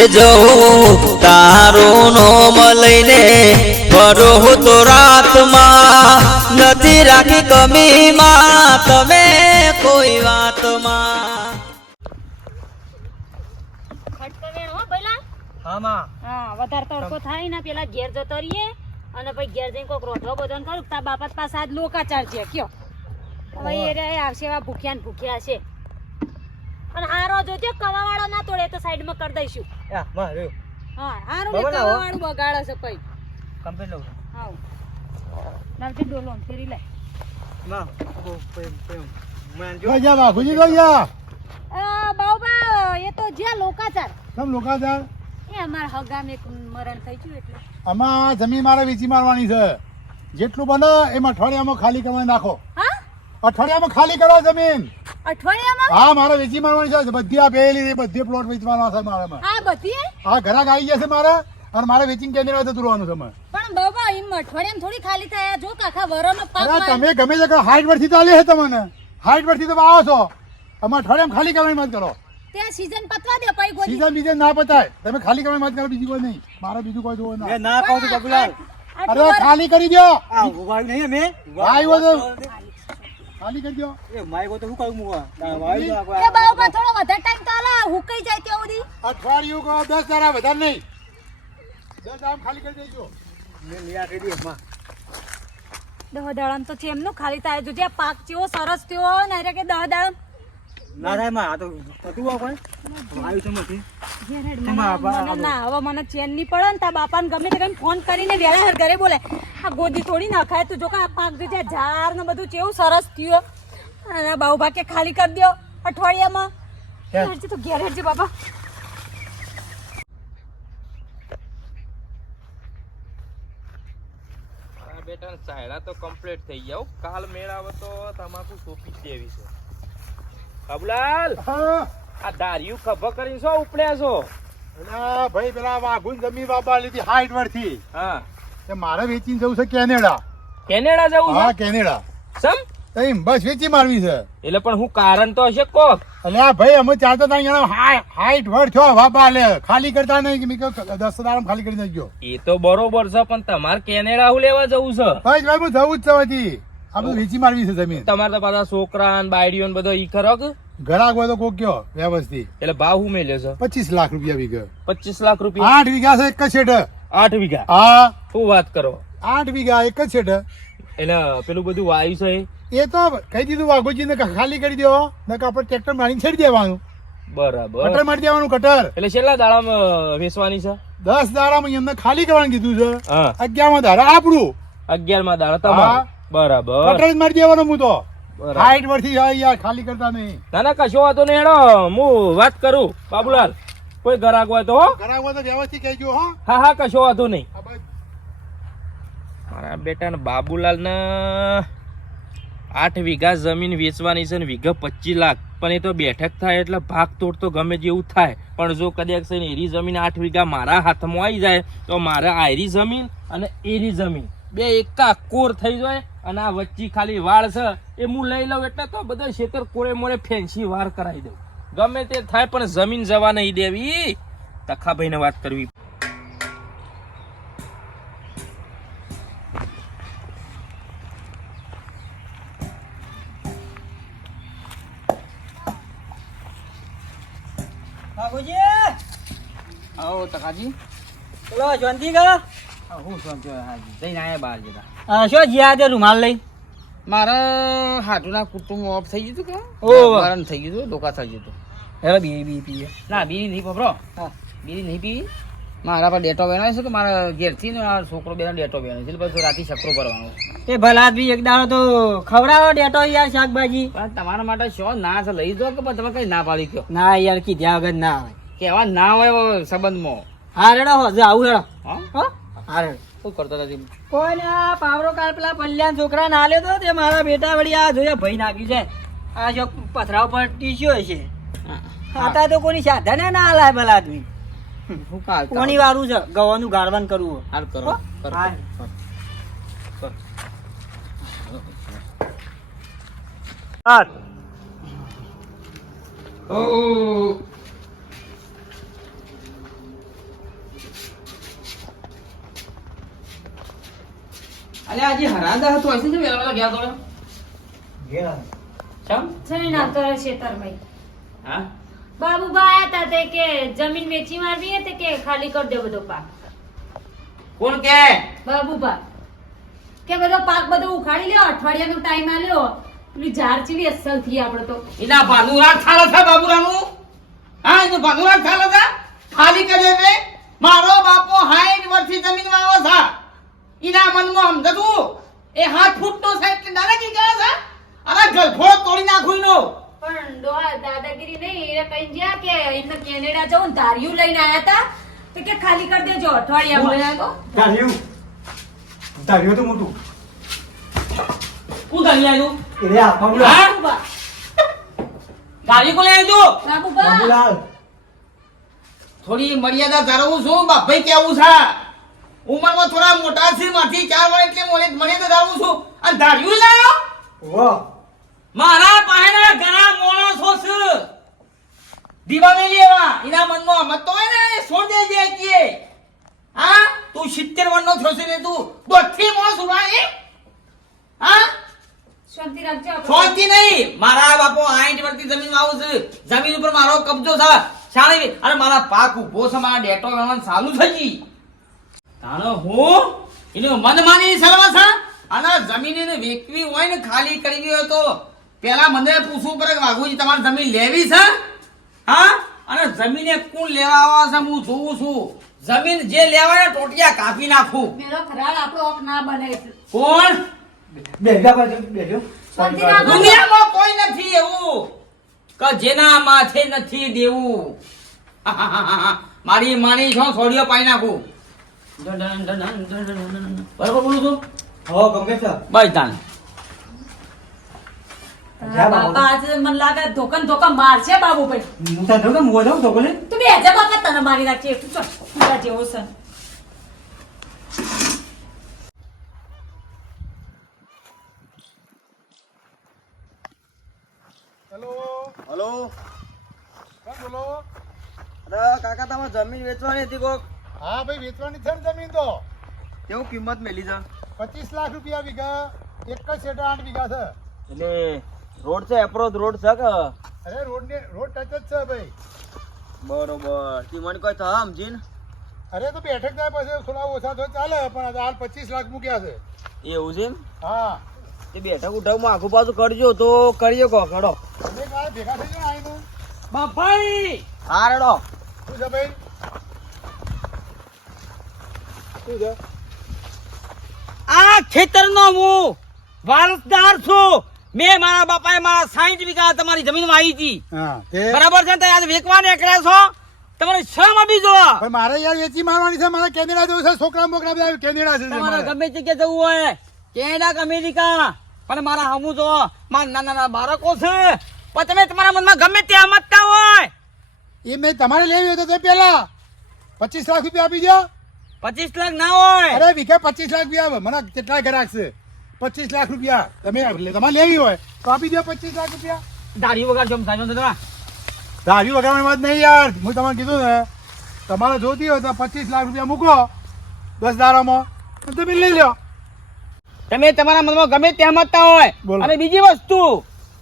એ જવું તારું નોમ લઈને ફરો તો રાતમાં નથી રાખી કમીમાં. તમે કોઈ વાતમાં? ખટકવેણ હો ભઈલા આમાં હા વધારે તડકો થાય ને પેલા ઘેર જતો રહીએ અને પછી ઘેર જઈને કોક રોટલો બધો કરું. તાર બાપા પાસે આજ લોકાચાર છે કયો. હવે એ આવશે એવા ભૂખ્યા ને ભૂખ્યા છે. અને હારો જોજો કવા વાળો ના તોડે તો સાઈડમાં કરી દઈશું. યા મારે હા હારો ને કવા વાળું બગાડે છે પછી કમ્પ્લીટ લઉં. હા. નવજી ડોલો ફેરી લે. માં ઓ પેમ પેમ મેં જો. ગયા બાપુજી ગયા અ, બાઉબા એ તો જ્યાં લોકાચાર. કેમ લોકાચાર? એ અમારા હગામ એક મરણ થઈ ગયું એટલે. આમાં જમીન મારે વેચી મારવાની છે. જેટલું બને એમાં અઠવાડિયામાં ખાલી કરવાની નાખો હા અઠવાડિયામાં ખાલી કરો જમીન. અઠવાડિયામાં? હા મારે વેચી મારવાની છે. બધી આ પેલી છે, બધી પ્લોટ વેચવાના છે મારે બધી? હા ઘરાક આવી જશે મારે અને મારે વેચિંગ કેન્દ્ર જતું રહેવાનું છે પણ બાબા એમ અઠવાડિયામાં થોડી ખાલી થાય. જો કાકા વરોનો પાક તમે ગમે તે હાઈટ તો ચાલે છે તમને. હાઈટ વર્ષથી તો આવો છો. અમે અઠવાડિયામાં ખાલી કરવાની મત કરો. ત્યાં સીઝન પતવા દે પછી ગોદી સીઝન બીજે ના પતાય. તમે ખાલી કરવાની મત કરો બીજું કોઈ નહીં. મારે બીજું કોઈ જોવું ના ના કહું છું બબુલાલ અરે ખાલી કરી દો આ નહીં અમે? આવ્યો તો ખાલી કરી દો. એ માયગો તો શું કહું મુવા? ના વાયુ તો એ બાબા થોડો વધારે ટાઈમ તો આલા હુકાઈ જાય તે સુધી. અઠવાડિયું કહો દસ દાડા વધારે નહીં. દસ દાડા ખાલી કરી દેજો. મે લિયા કરી દે માં દહ દાડામ તો છે એમનું ખાલી થાય જો જે પાક ચેવો સરસ થયો ને કે દહ દાડામ. ના થાયમાં આ તો આ કોઈ. આવ્યું તો હેડ, એમાં મને- ના હવે મને ચેન નહીં પડે ને તાર બાપાને ગમે તે કઈ ફોન કરીને વેલા હર ઘરે બોલે. આ ગોદી થોડી નખાય તું. જો કે આ પાક જે ઝાડ ને બધું કેવું સરસ થયું અને બાઉ ભાગે ખાલી કરી દો અઠવાડિયામાં. હે. તો ઘેર હેડજે બાપા. બેટા સાયડા તો કમ્પ્લીટ થઈ ગયા કાલ મેળાવે તો તમાકુ સોંપી દેવી છે. બાબુલાલ! હા. આ દારિયું ખભો કરીને શું ઉપડ્યા છો? એટલે ભાઈ પેલા વાઘુન જમીન બાબા લીધી હાઈટ વર્ષથી હા. તે મારે વેચીને જવું છે કેનેડા. કેનેડા જવું હા કેનેડા. સમ? બસ વેચી મારવી છે. એટલે પણ હું કારણ તો હશે કોક. એટલે ભાઈ અમે ચાર તો ત્યાં હાઈટ વર થયો બાબા લે. ખાલી કરતા નહીં કે દસ દાડા ખાલી કરી નાખજો એ તો બરોબર છે પણ તમારે કેનેડા હું લેવા જવું છે? ભાઈ ભાઈ હું જવું જ છે હજી. આ બધું વેચી મારવી છે જમીન. તમારે તો પાછા છોકરા ને બાયડીઓ ને બધો ઈ ખરો કે? ઘરાક હોય તો કોક કયો વ્યવસ્થિત. એટલે ભાવ હું મેલ્યો છે? પચીસ લાખ રૂપિયા વીઘે. પચીસ લાખ રૂપિયા. આઠ વીઘા છે એક જ શેઠ આઠ વીઘા? હા. શું વાત કરો? આઠ વીઘા એક જ શેઠ એટલે પેલું બધું વાયુ છે એ? તો કહી દીધું વાઘોજી ને ખાલી કરી દો. ને આપણે ટ્રેક્ટર મારીને છેડી દેવાનું. બરાબર. કટર મારી દેવાનું કટર એટલે છેલ્લા દાડામાં વેચવાની છે? દસ દાડામાં એમને ખાલી કરવાનું કીધું છે. અગિયાર અગિયારમાં દાડા આપણું અગિયારમાં દાડા તમારું. બરાબર. કટર મારી દેવાનું હું તો. હાઈટ વર્ષથી આ યાર ખાલી કરતા નહીં. ના ના કશો વાતો નહીં હેડો હું વાત કરું બાબુલાલ. કોઈ ગ્રાહક હોય તો ઘરાક હોય તો વ્યવસ્થિત કહેજો હા. હા હા કશો વાતો નહીં. મારા બેટા ને બાબુલાલ ને આઠ વીઘા જમીન વેચવાની છે ને વીઘા પચીસ લાખ. પણ એ તો બેઠક થાય એટલે ભાગ તોડ તો ગમે જેવું થાય. પણ જો કદાચ એરી જમીન આઠ વીઘા મારા હાથમાં આવી જાય તો મારે આયરી જમીન અને એરી જમીન. બે એકા કોર થઈ જાય અને આ વચ્ચે ખાલી વાળ છે એ હું લઈ લઉં એટલે તો બધા ખેતર કોરે મોરે ફેન્સી વાર કરાવી દઉં. ગમે તે થાય પણ જમીન જવા નહીં દેવી. તખાભાઈને વાત કરવી. આવો તકાજી ચલો શાંતિ કા શું જ્યાં તે રૂમાલ લઈ મારા હાટુના કુટુંબ ઓફ થઈ ગયું કે? ઓહ. મરણ થઈ ગયું ડોકા થઈ ગયું હેલો બીડી બી પીએ ના બીડી નહીં પકડો. હા. બીડી નહીં પીવી મારા પર ડેટો બેનો છે તો મારા ઘેરથી ને આ છોકરો બેનો ડેટો બેનો છે. પછી રાતે સકરો ભરવાનો. એ ભલા બી એક દાડો તો ખવડાવો ડેટો યાર શાકભાજી. પણ તમારા માટે શો? ના છે લઈ દો કે પણ તમે કઈ ના પાડી કયો ના યાર કીધ્યા વગર ના આવે કેવા ના હોય સંબંધમાં. હા રેડો હો જો આવું રેડો. હા. હો હા રેડો શું કરતા હતા કોઈ ને આ પાવરો કાલ પેલા પલ્યાન છોકરા ના આલ્યો તો તે મારા બેટા વળી આ જોયા ભાઈ નાખ્યું છે. આ જો પથરા ઉપર ટીસ્યો છે. હા. આતા તો કોની સાધને ના હાલાય ભલા આદમી કોની વાળું છે? ગવાનું ગાળવાન કરવું. હાલ કરો હો? કરો. અલે આજે હરાદા હતો હશે ને વેલા વેલા ગયા તો? ચમ? જમીન આવતો રહે ખેતરમાં. હા? બાબુબા આયા તા તે કે જમીન વેચી મારવી હતી કે ખાલી કર દે બધો પાક. કોણ કે? બાબુબા કે બધો પાક બધો ઉખાડી લ્યો અઠવાડિયાનો ટાઈમ આલ્યો પેલી ઝાડ ચીવી અસલથી આપડે તો. એના ભાનુરાજ થાળ છે બાબુરાનું? હા એનું ભાનુરાજ થાળ હતા ખાલી કર્યો મેં મારો બાપો હાઈટ વર્ષથી જમીન વાવો છે એના મનમાં સમજતું એ હાથ ફૂટનો છે એટલે દાદાગીરી ગયા છે? અરે ગલફોડો તોડી નાખું પણ ડોહા દાદાગીરી નહીં એ કઈ ગયા કે એમને કેનેડા જવું ધાર્યું લઈને આયા તા? તો કે ખાલી કરી દેજો અઠવાડિયા લઈ અઠવાડિયામાં ધાર્યું? ધાર્યું તો મોટું. હું ધરી આવ્યો? એટલે આ બાબુલાલ. હા? ગાડી કોને આવ્યું બાબુલાલ. થોડી મર્યાદા ધરાવું છું બાપાઈ કેવું છે. ઉંમરમાં થોડા મોટા છે માથી ચાર વર્ષ એટલે મને મને તો ધારું છું. અને ધાર્યું લાયો? વાહ. મારા પાસે ઘણા માણસો છે દીવામેલી એવા. એના મનમાં મત તો હોય ને છોડ દેજે કે હા? તું સિત્તેર વર્ષનો થયો છે ને તું. દોઢથી મોણ ઊભા એ હા? શાંતિ રાખજો શાંતિ નહીં. મારા બાપો આઠ વર્ષથી જમીન આવું છે. જમીન ઉપર મારો કબજો છે. શાળી અને મારા પાક ઊભો છે મારા ડેટો વેણવાનું ચાલુ થઈ ગઈ. તાણે હું? એનું મનમાની માની સર્વ છે અને જમીન એને વેચવી હોય ને ખાલી કરવી હોય તો. પેલા મને પૂછવું પડે કે વાઘુજી તમારે જમીન લેવી છે? હા? અને જમીને કોણ લેવા આવવા છે? હું જોઉં છું. જમીન જે લેવાય ને ટોટિયા કાપી નાખું. મેલો ખરાળ આપણો ઓક ના બને. કોણ? બેગા પર બેહજો દુનિયામાં કોઈ નથી એવું. કે જેના માથે નથી દેવું. મારી માની છો સોડિયો પાઈ નાખું. બરાબર બોલું છું? હો ગમે છે બસ તાન. બાબુ. બાપા આજે મને લાગે ધોકન ધોકા મારશે બાબુભાઈ હું તને કહું મોં જાઉં તો બોલે તું બે હજાર બાપા તને મારી નાખજે. એટલું ચલ પૂરા જેવો છે. હેલો. હલો. કોણ બોલો. અરે કાકા તમારે જમીન વેચવાની હતી કોક? હા ભાઈ વેચવાની છે ને જમીન તો. કેવું કિંમત મેલી છે? પચીસ લાખ રૂપિયા વીઘા એક જ સેટ આઠ વીઘા છે. એટલે રોડ છે એપ્રોચ રોડ છે કે? અરે રોડ ને રોડ ટચ જ છે ભાઈ. બરોબર. તી મને કોઈ થા સમજીને અરે તો બેઠક થાય પછી થોડા ઓછા તો ચાલે પણ હાલ પચીસ લાખ મૂક્યા છે. એવું છે એમ? હા. તે બેઠક ઉઠાવમાં આખું પાછું કરજો તો કરીએ કો કડો ભેગા થઈ જાય બાપાઈ હા રડો. શું છે ભાઈ? શું છે? આ ખેતરનો હું વારસદાર છું. મેં મારા બાપાએ મારા સાઈઠ વીઘા તમારી જમીનમાં આવી હતી. બરાબર છે ને તમે આજે વેચવા નીકળ્યા છો? તમારે શરમ આપી જો પણ મારે યાર વેચી મારવાની છે મારે કેનેડા જવું છે છોકરા મોકરા બધા કેનેડા છે તમારે મારે. ગમે જગ્યાએ જવું હોય. કેનેડા કે અમેરિકા. પણ મારા હમુ જો મારા નાના નાના બાળકો છે. પણ તમે તમારા મનમાં ગમે તે મતતા હોય. એ મેં તમારે લેવી હોય તો તે પેલા પચીસ લાખ રૂપિયા આપી દો પચીસ લાખ ના હોય. અરે વીઘે પચીસ લાખ રૂપિયા મને કેટલા ગ્રાહક છે પચીસ લાખ રૂપિયા. તમે તમારે લેવી હોય. તો આપી દો પચીસ લાખ રૂપિયા. દાઢી વગર છો સાજો દાદા દાવી વગાડવાની વાત નહીં યાર. હું તમને કીધું ને તમારે જોતી હોય તો પચીસ લાખ રૂપિયા મૂકો દસ દારામાં તમે લઈ લો તમે તમારા મનમાં ગમે ત્યાં મતતા હોય. અને બીજી વસ્તુ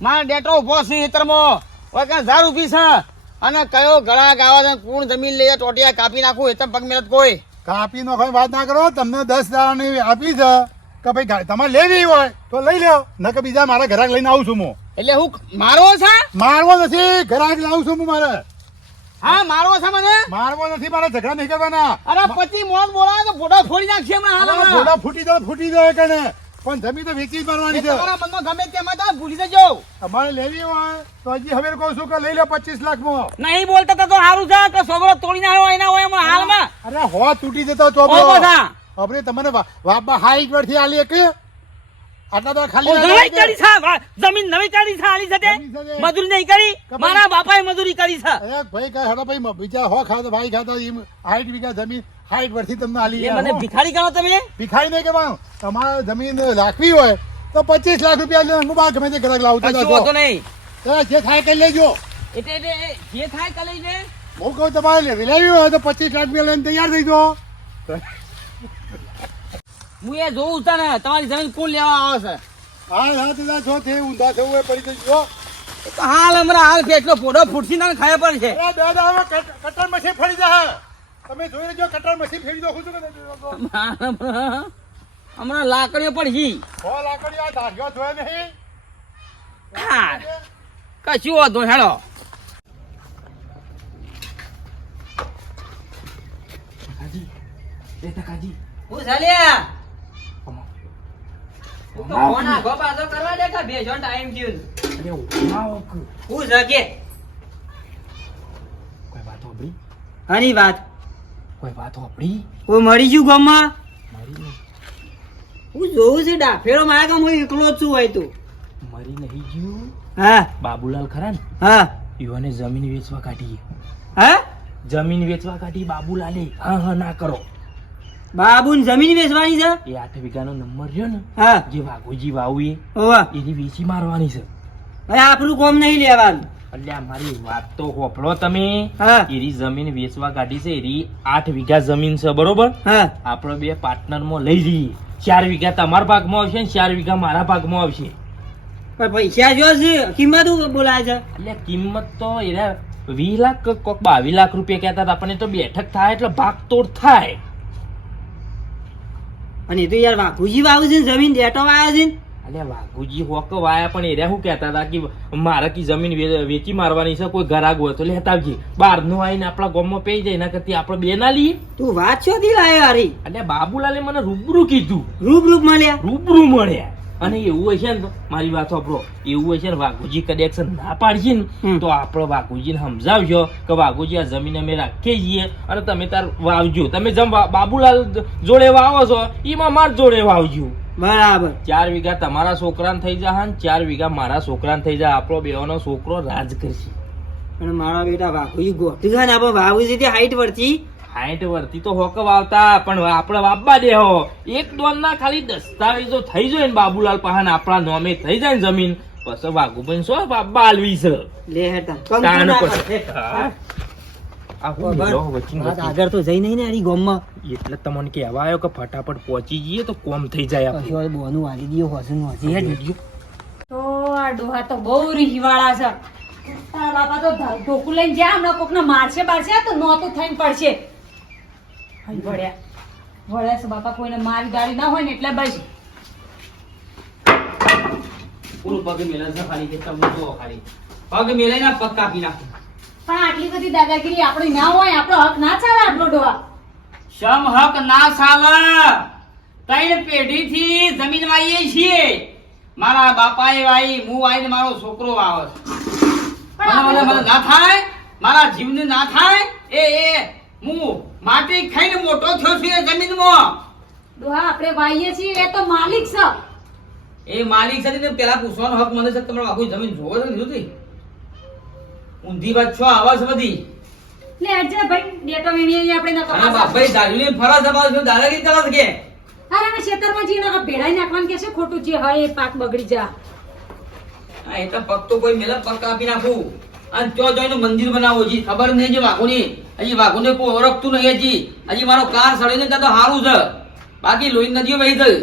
મારા ડેટો ઊભો છે ખેતરમાં. હોય કાંઈ ઝાડ ઊભી છે? અને કયો ગળા ગાવા પૂર્ણ જમીન લઈ ટોટિયા કાપી નાખું એ પગ મેરત કોઈ. કાપી નો વાત ના કરો તમને દસ દારાની આપી છે કે ભાઈ તમારે લેવી હોય તો લઈ લો ન કે બીજા મારા ઘરાક લઈને આવું છું હું. એટલે હું મારવો છે? મારવો નથી ઘરાક લાવું છું હું મારે. હા મારવો છે મને? મારવો નથી મારે ઝઘડા નહીં કરવાના. અરે પછી મોત બોલાવે તો ફોટો ફોડી નાખશે હમણાં ફૂટી જાય ફૂટી જાય કને પણ જમીન તો વેચી જ મારવાની છે. તમારા મનમાં ગમે તે મત હોય, ભૂલી જજો. તમારે લેવી હોય તો હજી હવે કહું છું કે લઈ લો પચીસ લાખમાં નહીં બોલતા તો તો સારું છે કે સોબરો તોડી આવ્યો એના હોય એમાં હાલમાં. અરે હો તૂટી જતો બધા અબરે તમને વા- હાઈ પરથી આલી કે આટલા તો ખાલી નવી ચડી છે. જમીન નવી ચડી છે આલી સાથે. મજૂરી નહીં કરી. મારા બાપાએ મજૂરી કરી છે. અરે ભાઈ કઈ હડો ભાઈ બીજા હો ખાતા ભાઈ ખાતા હાઈટ વીઘા જમીન. હાઈટ પરથી તમને આલી એ મને ભિખારી કહો તમે? ભિખારી નહીં કહેવાનું તમારે જમીન રાખવી હોય તો પચીસ લાખ રૂપિયા હું બા ગમે તે ગ્રાહક લાવું છું જતો. નહીં. જે થાય કરી લેજો. એટલે જે થાય કરી લેજે. હું કહું તમારે લે- હોય તો પચીસ લાખ રૂપિયા લઈને તૈયાર થઈ જો હું એ જોઉં છે ને તમારી જમીન કોણ લેવા આવે છે? હા હા તે જો તે ઊંધા થવું હોય પડી જજો હાલ હમણાં હાલ ફેટલો પોડો ફૂટસી ના ખાયા પડે છે. અરે દાદા હવે કટ- કટર મશીન ફરી જાય તમે જોઈ લેજો કટર મશીન ફેરી દો છું કે હમણાં લાકડીઓ પણ હી હો લાકડીઓ આ ધાગ્યો જોયા નહીં. હા, કશું વાંધો હેડો. એ ટકાજી હું ચાલ્યા ફોન આગો પાછો કરવા દે કે ભેજો ટાઈમ. કે. હું જગે. કોઈ વાત આની વાત. કોઈ વાત હોભળી કોઈ મળી ગયું ગામમાં? હું જોઉં છે ડાફેરો મારા ગામ હું એકલો જ છું હોય તું. મરી નહીં ગયું? હા. બાબુલાલ ખરા ને હા. યુવાને જમીન વેચવા કાઢી. હા? જમીન વેચવા કાઢી બાબુલાલે. હા હા ના કરો. બાબુ જમીન વેચવાની છે? એ આઠ વીઘાનો નંબર રહ્યો ને હા. જે વાઘુજી વાવું એ એની વેચી મારવાની છે. આપણું કોમ નહીં લેવાનું. આ મારી વાત તો હોપળો તમે. એરી જમીન વેચવા કાઢી છે એરી આઠ વીઘા જમીન છે બરોબર? આપણે બે પાર્ટનરમાં લઈ લઈએ ચાર વીઘા તમારા ભાગમાં આવશે ને ચાર વીઘા મારા ભાગમાં આવશે. પૈસા જો છે કિંમત બોલાય છે? એટલે કિંમત તો એના વીસ લાખ કોક બાવીસ લાખ રૂપિયા કહેતા હતા આપણને તો બેઠક થાય એટલે ભાગ તોડ થાય. અને એ તો યાર વાઘુજી વાવું છે જમીન ડેટો વાયો છે અલ્યા વાઘુજી હોક વાયા પણ એર્યા શું કહેતા હતા કે મારે કી જમીન વેચી મારવાની છે કોઈ ઘરાક હોય તો લેતા આવજે. બહારનું આવીને આપણા ગામમાં પેઈ જાય એના કરતી આપણે બે ના લઈએ. તું વાત છોથી લાયો હારી. એટલે બાબુલાલે મને રૂબરૂ કીધું. રૂબરૂ મળ્યા? રૂબરૂ મળ્યા. અને એવું હશે ને મારી વાત સાંભળો એવું હશે ને વાઘુજી કદાચ ના પાડશે ને તો આપણે વાઘુજીને સમજાવજો કે વાઘુજી આ જમીન અમે રાખીએ છીએ અને તમે તાર વાવજો. તમે જેમ બાબુલાલ જોડે વાવો છો એમાં માર જોડે વાવજો. બરાબર. ચાર વીઘા તમારા છોકરાને થઈ જા ને ચાર વીઘા મારા છોકરાને થઈ જા. આપણો બેવાનો છોકરો રાજ કરશે. પણ મારા બેટા વાઘુજી ગોઠી ગયા ને આપણે વાવું થી હાઈટ વર્તી. હાઈટ વર્તી તો હોક વાવતા પણ આપણે વાપવા દેહો એક દોન ના ખાલી દસ્તાવેજો થઈ જાય ને બાબુલાલ પહાણ આપણા નોમે થઈ જાય ને જમીન. પછી વાઘુબન શું બાબા આલવી છે? લે હેતા આગળ તો જઈ નહીં ને આરી ગોમમાં. એટલે તમને કહેવા આવ્યો કે ફટાફટ પહોંચી જઈએ તો કોમ થઈ જાય આપણે હવે બોનું વાલી હોસન હોસી હેડ. તો આ ડોહા તો બહુ રીહવાળા છે. તારા બાપા તો ઢોકું લઈને જ્યાં હમણાં કોકને મારશે બારશે તો નોતું થઈને પડશે. વળ્યા. વળ્યા છે બાપા કોઈને મારી ગાડી ના હોય ને એટલે બસ. પૂરું પગ મેલે ખાલી કે તમને જો ખાલી. પગ મેલે ના પગ કાપી નાખું. પણ આટલી બધી દાદાગીરી આપણી ના હોય આપણો હક ના ચાલે આટલો ડોહા શમ હક ના ચાલે. ત્રણ પેઢી થી જમીન વાઈએ છીએ. મારા બાપાએ વાઈ હું વાઈ મારો છોકરો આવે મને આપણે ના થાય મારા જીવને ના થાય એ એ હું માટી ખાઈને મોટો થયો છું જમીન જમીનમાં. ડોહા આપણે વાઈએ છીએ એ તો માલિક છે. એ માલિક છે ને પેલા પૂછવાનો હક મને છે તમારો આખું જમીન જોવો છે ને જોતી ઊંધી વાત છો આવા છે બધી લે આજે ભાઈ ડેટો વીણીએ આપણે નકો હા બાપ ભાઈ દારૂને ફરજ દબાવ છો દાદાગીરી કરત છે કે? અરે ખેતરમાં જઈને નકર ભેળાઈ નાખવાનું કે છે ખોટું જે હોય એ પાક બગડી જા. હા એ તો પગ તો કોઈ મેલે પગ કાપી નાખું. અને ત્યાં જોઈને મંદિર બનાવો જી ખબર નહીં જે વાઘુની. હજી વાઘુને કોઈ ઓળખતું નહીં હજી. હજી મારો કાર સળીને ત્યાં તો સારું છે. બાકી લોહી નદીઓ વહી ગઈ.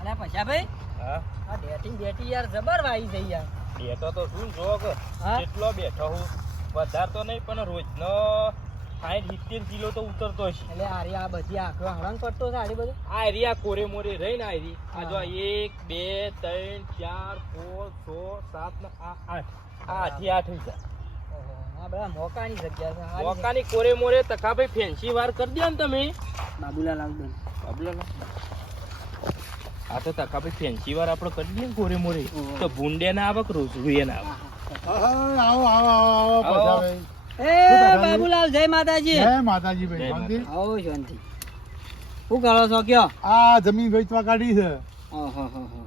અલા પૈસા ભાઈ? હા. આ ડેટિંગ ડેટી યાર જબર વાઈ જઈ યાર. બેઠો તો શું જો કેટલો બેઠો હું વધારે તો નહીં પણ રોજનો સાઠ સિત્તેર કિલો તો ઉતરતો છે એટલે આરી આ બધી આખો હળંગ પડતો છે આરી બધું? આ એરિયા કોરે મોરે રહી ને આ આ જો એક બે ત્રણ ચાર પાંચ છ સાત ને આ આઠ. આ આઠી આઠ ઓહો, બધા મોકાની જગ્યા છે મોકાની કોરે મોરે તકા ભાઈ ફેન્સી વાર કરી દે ને તમે. બાબુલાલ આવું બાબુલા બાબલા આ તો તકા ભાઈ ફેન્સી વાર આપણે કરી દઈએ કોરે મોરે. તો ભૂંડે ના આવે કે રોજરૂએ ના આવે. હા, હા, આવો આવો આવો. એ બાબુલાલ જય માતાજી. જય માતાજી ભાઈ શાંતિ? આવો શાંતિ. શું કરો છો કયો? આ જમીન વેચવા કાઢી છે. ઓહો હો હો.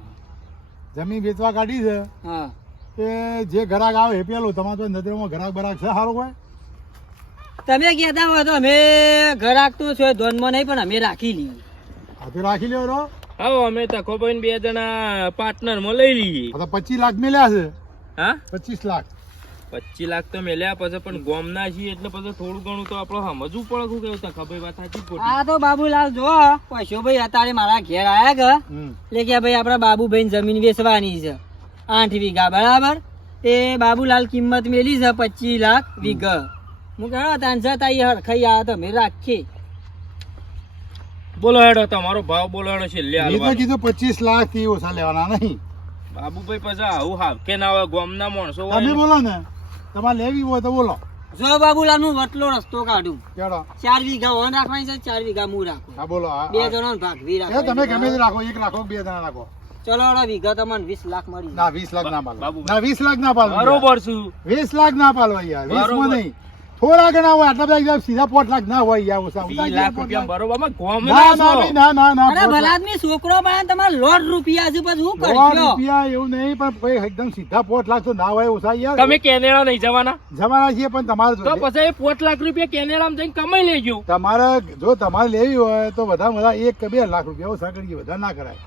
જમીન વેચવા કાઢી છે. હા. એ જે ગ્રાહક આવે એ પેલો તમારે તો નજરમાં ગ્રાહક બરાક છે સારું કોઈ તમે કહેતા હોય તો અમે ઘર તો છે ધોનમાં નહીં પણ અમે રાખી લઈએ. આ તો રાખી લ્યો રો. આવો અમે તકો ભાઈ બે જણા પાર્ટનરમાં લઈ લઈએ. તો પચીસ લાખ મેલ્યા છે. હા? પચીસ લાખ. પચીસ લાખ તો મેલ્યા પછી પણ ગોમ ના છીએ એટલે પછી થોડું ઘણું તો આપડે સમજવું પડે શું કેવું તા ખબર વાત સાચી જ આ તો બાબુલાલ જો પૈસો ભાઈ અત્યારે મારા ઘેર આયા કે એટલે કે ભાઈ આપડા બાબુભાઈ જમીન વેચવાની છે. આઠ વીઘા બરાબર? એ બાબુલાલ કિંમત મેલી છે પચીસ લાખ વીઘા. હું કહો તાંજા તાઈ હરખાઈ આ તમે રાખીએ. બોલો હેડો તમારો ભાવ બોલો હેડો છેલ્લે મેં તો કીધું પચીસ લાખથી ઓછા લેવાના નહીં. બાબુભાઈ પછી આવું હાવ. કે ના હોય ગોમના માણસો તમે બોલો ને. તમારે લેવી હોય તો બોલો. જો બાબુલાલનું વટલો રસ્તો કાઢું. કેડો ચાર વીઘા ઓન રાખવાની છે ચાર વીઘા હું રાખું. હા બોલો બે. જણા ભાગવી રાખો તમે ગમે તે રાખો એક રાખો બે જણા રાખો. ચલો અઢા વીઘા તમને વીસ લાખ મળી ના વીસ લાખ ના પાલો ના વીસ લાખ ના પાલો બરોબર છું. વીસ લાખ ના પાલો યાર વીસમાં નહીં. થોડા ઘણા હોય આટલા બધા સીધા પોટ લાખ ના હોય યાર ઓછા લાખ રૂપિયા લાખ. બરોબરમાં ગોમ ના ના ના ના ના ના અરે પોટ ભલા લાખ. આદમી છોકરો તમારે લોટ રૂપિયા છે પછી શું કરશો? રૂપિયા એવું નહીં પણ કોઈ એકદમ સીધા પોટ લાખ તો ના હોય ઓછા યાર. તમે કેનેડા નહીં જવાના? જવાના છીએ પણ તમારે તો પછી પોટ લાખ રૂપિયા કેનેડામાં જઈને કમાઈ લેજો. તમારે જો તમારે લેવી હોય તો બધા બધા એક કે બે લાખ રૂપિયા ઓછા કરીએ બધા ના કરાય.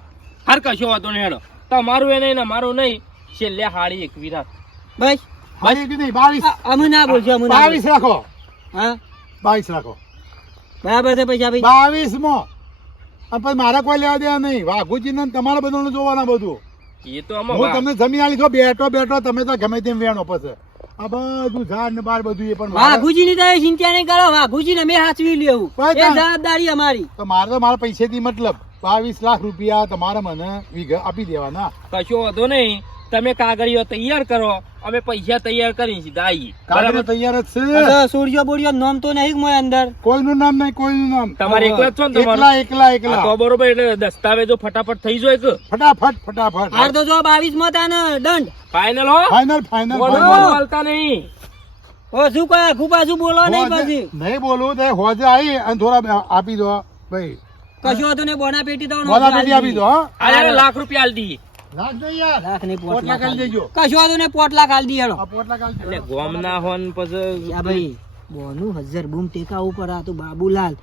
હાર કશો વાતો નહીં હેડો. તમારું એ નહીં ને મારું નહીં. છેલ્લે હાડી એક વિરાટ. બસ. બાવીસ. અમે ના બોલજો અમે બાવીસ રાખો. હા? બાવીસ રાખો. બરાબર છે પૈસા ભાઈ? બાવીસમાં અને મારે કોઈ લેવા દેવા નહીં. વાઘુજી ને તમારે બધાને જોવાના બધું. એ તો હું તમને જમીન આલી છો બેઠો બેઠો તમે તો ગમે તેમ વેણો પછી. આ બધું ઝાડ ને બાર બધું એ પણ વાઘુજી ની તમે ચિંતા નહીં કરો વાઘુજી ને મેં સાચવી લેવું. એ જવાબદારી અમારી. તો મારે તો મારા પૈસેથી મતલબ બાવીસ લાખ રૂપિયા તમારે મને આપી દેવાના. કશો વધો નહીં. તમે કાગળીઓ તૈયાર કરો અમે પૈસા તૈયાર કરી સીધા આવીએ. તૈયાર જ છે. સૂર્ય બોરિયો નામ તો નહીં મોય અંદર. કોઈનું નામ નહીં કોઈનું નામ. તમારે એકલા છો ને એકલા એકલા એકલા. તો બરોબર એટલે દસ્તાવેજો ફટાફટ થઈ જાય કે ફટાફટ ફટાફટ. હાર તો જો બાવીસમાં તાને દંડ. ફાઇનલ હો? ફાઇનલ ફાઇનલ બોલો, ફાઇનલ બોલતા નહીં. ઓ શું કહે? પાછું બોલો નહીં પછી. નહીં બોલું તે હોજે આવી અને થોડા આપી દો ભાઈ. કશું હતું ને બોના પેટી તો બોના પેટી આપી દો હા. અરે લાખ રૂપિયા આલ દઈએ લાખ યાર. લાખ ને પોટલા લાખ દેજો. કશું હતું ને પોટ લાખ દી હેડો. પોટલા કાલ એટલે ગોમ ના હોન પછી યા ભાઈ બોનું હજાર બૂમ ટેકા ઉપર આ તો બાબુલાલ.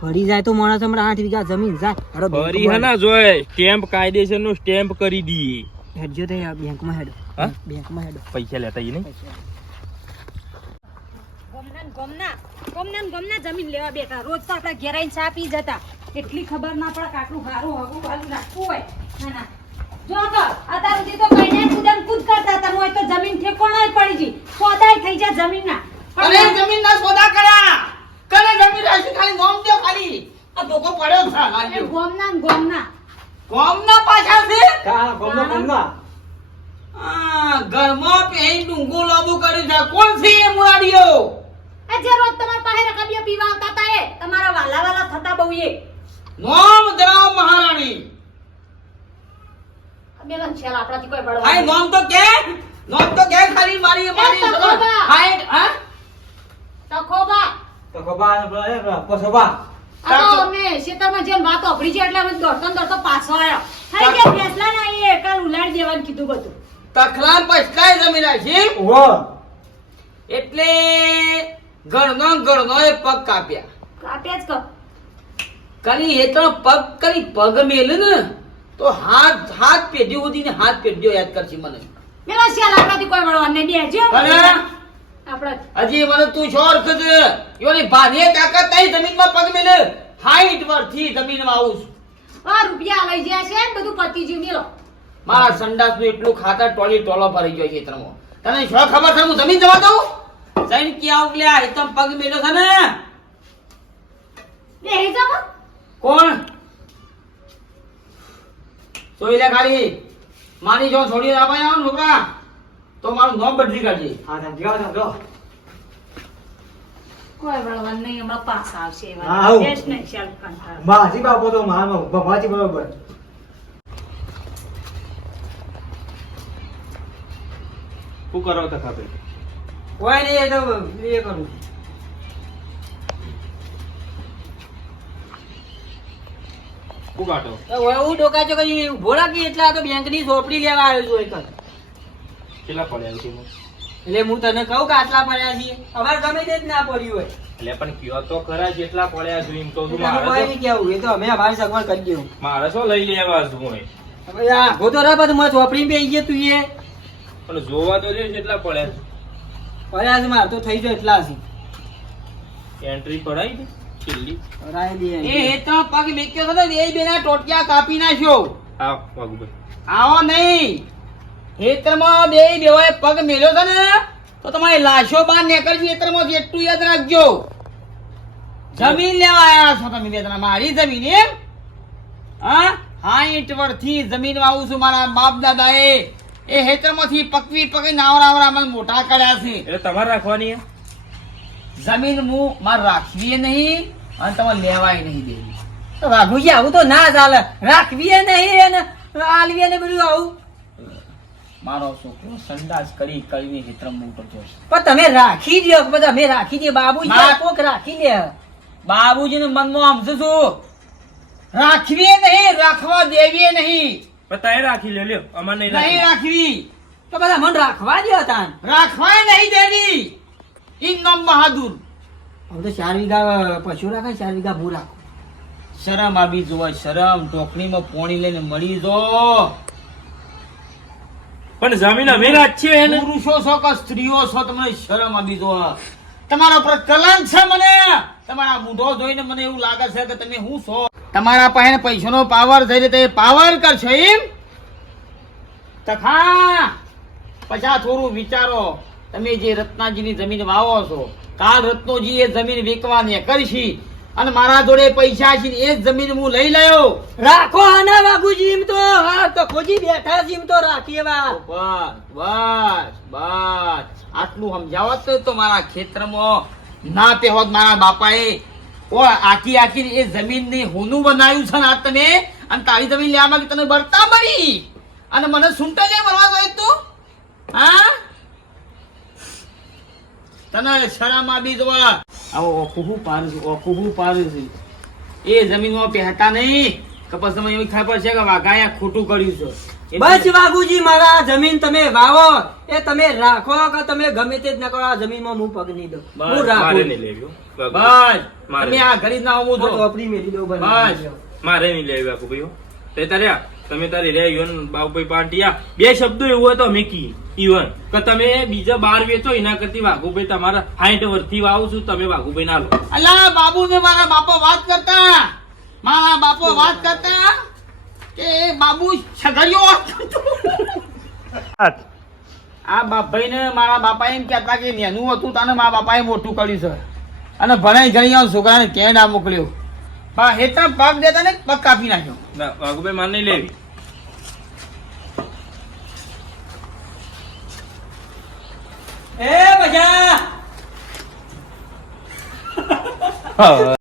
ફરી જાય તો માણસ હમણાં આઠ વીઘા જમીન જાય. ફરી હે ના જોય સ્ટેમ્પ કાયદેસરનું સ્ટેમ્પ કરી દઈએ હેડજો તે બેંકમાં હેડો. હા? બેંકમાં હેડો. પૈસા લેતા ઈ નહીં? ગમના ને ગમના ગમના જમીન લેવા બેઠા. રોજ તો આપડા ઘેર ચા પી જતા. એટલી ખબર ના પડે કાટલું આટલું સારું હગું નાખવું હોય. ના ના. જો તો અત્યાર સુધી તો કઈને કુદમ કૂદ કરતા હતા હોય તો જમીન ઠેકોણાય પડી ગઈ. સોદાય થઈ જાય જમીનના. અરે જમીન સોદા કર્યા. કરે જમીન રાશી ખાલી નોમ દો ખાલી. આ ધોકો પડ્યો છે લાગ્યો. ગોમના ગોમના. ગોમના પાછા છે? કા ગમનો ગમનો. આ ઘરમાં પેહી ડુંગો લાંબુ કરી છે. કોણ છે એ મુરાડીઓ એ રોજ તમારા પાસે રકાબીઓ પીવા આવતા એ તમારા વાલા વાલા થતા બહુ એ નોમ ધરાવ મહારાણી. બેલન છેલ આપણાથી કોઈ હાય નોમ તો કે નોમ તો કે ખાલી મારી મારી. હાય હા? તખોબા તખોબા ખબર પસોબા આ અમે ખેતરમાં જઈને વાત ઓભળી છે એટલે અમે દોડતો દોડતો પાછો આવ્યો. થઈ ગયા ફેસલા ના એ કાલ ઉલાડી દેવાનું કીધું બધું. તખલા પછતાય જમીન રાશી ઓ એટલે ઘરનો ઘરનો એ પગ કાપ્યા. કાપ્યા જ કર એ તો પગ કરી પગ મેલ ને. તો હાથ હાથ પેઢી સુધી ને હાથ પેઢીઓ યાદ કરશે મને. મેલા શિયાળ આપણાથી કોઈ બળવા નહીં બેજો આપણા હજી મને તું છો અર્થ છે? યોની ભાને તાકાત નહીં જમીનમાં પગ મેલે. હાઈટ વરથી જમીનમાં આવું છું. આ રૂપિયા લઈ જાય છે ને બધું પતી જ્યું મેલો મારા સંડાસનું એટલું ખાતર ટોળી ટોલો ભરી ગયો છે તરમો તને શું ખબર છે? હું જમીન જવા દઉં? જઈને ક્યાં આવું લ્યા એ તો પગ મેલ્યો છે ને? કોણ? જોઈ લે ખાલી મારી જો છોડી રાબાઈ આવો ને છોકરા. તો મારું નામ બદલી કાઢજે. હા સમજી ગયો સમજો કોઈ બળવા નહીં હમણાં પાછા આવશે એવા આવું. નહીં ચાલુ કંટાળો. માસી બાપો તો માર બાપાજી બરોબર. શું કરો તો ખબર કોઈ નહીં એ તો એ કરું. શું કાઢો તો એવું ડોકા ચોકી એટલે આ તો બેંકની ચોપડી લેવા આવ્યો છું એક કેટલા પડ્યા છે એટલે હું તને કહું કે આટલા પડ્યા છીએ. અમારે ગમે તે જ ના પડ્યું હોય. એટલે પણ કયો તો ખરા જેટલા પડ્યા છે એમ તો મારે નહીં કેવું? એ તો અમે અમારી સગવડ કરી દેવું. મારે શું લઈ લેવા છું હવે આ આઘો તો રાહ પછી મત ચોપડી બેસી ગયો તું એ. પણ જોવા તો જોઈએ કેટલા પડ્યા છે. પડ્યા છે મારે તો થઈ જાય એટલા છે એન્ટ્રી પડાય દે છેલ્લી. એ. પગ મેક્યો હતો ને એ બેના ટોટિયા કાપી નાખ્યો. હા વાઘુભાઈ આવો નહીં. હેતરમાં બે પગ મેલ્યો છે ને તો તમારી લાશો બહાર નીકળશે હેતરમાંથી એટલું યાદ રાખજો. જમીન લેવા આવ્યા છો તમે બે જણા મારી જમીન એમ? હા? હાઈટ વર્ષથી જમીન વાવું છું મારા બાપ દાદાએ એ હેતરમાંથી પકવી પકવી નાવરા આવરા મને મોટા કર્યા છે. એટલે તમારે રાખવાની હે? જમીન હું મારે રાખવી નહીં. અને તમારે લેવાય નહીં દેવી. વાઘુજી આવું તો ના ચાલે. રાખવીએ નહીં એને આલવીએ ને બધું આવું. મારો છોકરો સંડાસ કરી કરીને હિત્રમ મોટો થયો પણ તમે રાખી દો બધા અમે રાખી દઈએ બાબુજી આ કોક રાખી લે બાબુજીને મનમાં સમજુ છું? રાખવી નહીં રાખવા દેવી નહીં. પણ તારે રાખી લ્યો લ્યો. અમારે નહીં નહીં રાખવી. તો બધા મને રાખવા દો તાન. રાખવાય નહીં દેવી. ઇન્નમ મહાદુર બહાદુર. હવે તો ચાર વીઘા પશુ રાખે ચાર વીઘા ભૂ રાખો. શરમ આવી જોવા શરમ. ટોકણીમાં પોણી લઈને મળી જો. પણ જમીન અમે રાખીએ હે પુરુષો છો કે સ્ત્રીઓ છો તમને શરમ આવી જો તમારા પર કલંક છે મને. તમારા મૂઢો જોઈને મને એવું લાગે છે કે તમે હું છો? તમારા પાસે પૈસાનો પાવર થઈ રીતે પાવર કરશો એમ? તથા પછા થોડું વિચારો. તમે જે રત્નાજીની જમીન વાવો છો કાલ રત્નોજી એ જમીન વેચવાની કરશી અને મારા જોડે પૈસા છે એ જ જમીન હું લઈ લયો. રાખો આના બાબુજી એમ તો હા તો ખોજી બેઠા છે એમ તો રાખીએ બસ બસ બસ. આટલું સમજાવત તો મારા ખેતરમાં. ના તે હોત મારા બાપાએ. ઓ આખી આખી એ જમીન ને હોનું બનાવ્યું છે ને આ તમે અને તારી જમીન લેવા માંગી તને બરતા મળી અને મને સુંટા જાય મરવા જોઈએ તું. હા? તને શરમ આવી જવા આવો ઓખું પારસી છે પારસી. એ જમીનમાં પહેતા નહીં. કપાસ તમે એવી ખબર છે કે વાઘાયા ખોટું કર્યું છે. બસ વાઘુજી મારા જમીન તમે વાવો. એ તમે રાખો કે તમે ગમે તે જ ન કરો આ જમીનમાં હું પગ નહીં દઉં. હું બસ, મારે રાખું નહીં લેવ્યો બસ. તમે આ ઘરી ના આવું હું છો ચોપડી મેલી દઉં બસ. મારે નહીં લેવી વાઘુભાઈ ભાઈઓ. તે તારે તમે તારી રે યોન બાબુભાઈ પાટિયા બે શબ્દો એવું હોય તો અમે કી ઈવન કે તમે બીજા બાર વેચો એના કરતી વાઘુભાઈ તમારા હાઈટ વર્ષથી વાવું છું તમે વાઘુભાઈ ના લો. અલા બાબુ ને મારા બાપો વાત કરતા. મારા બાપો વાત કરતા કે બાબુ છગડીયો આ બાપભાઈ ને મારા બાપા એમ કહેતા કે નેનું હતું તને મારા બાપાએ મોટું કર્યું છે. અને ભણાઈ ગણી આવ છોકરાને કેનેડા મોકલ્યો. બા હેઠળ પગ દેતા ને પગ કાપી નાખ્યો. વાઘુભાઈ મારે નહીં લેવી. એ મજા!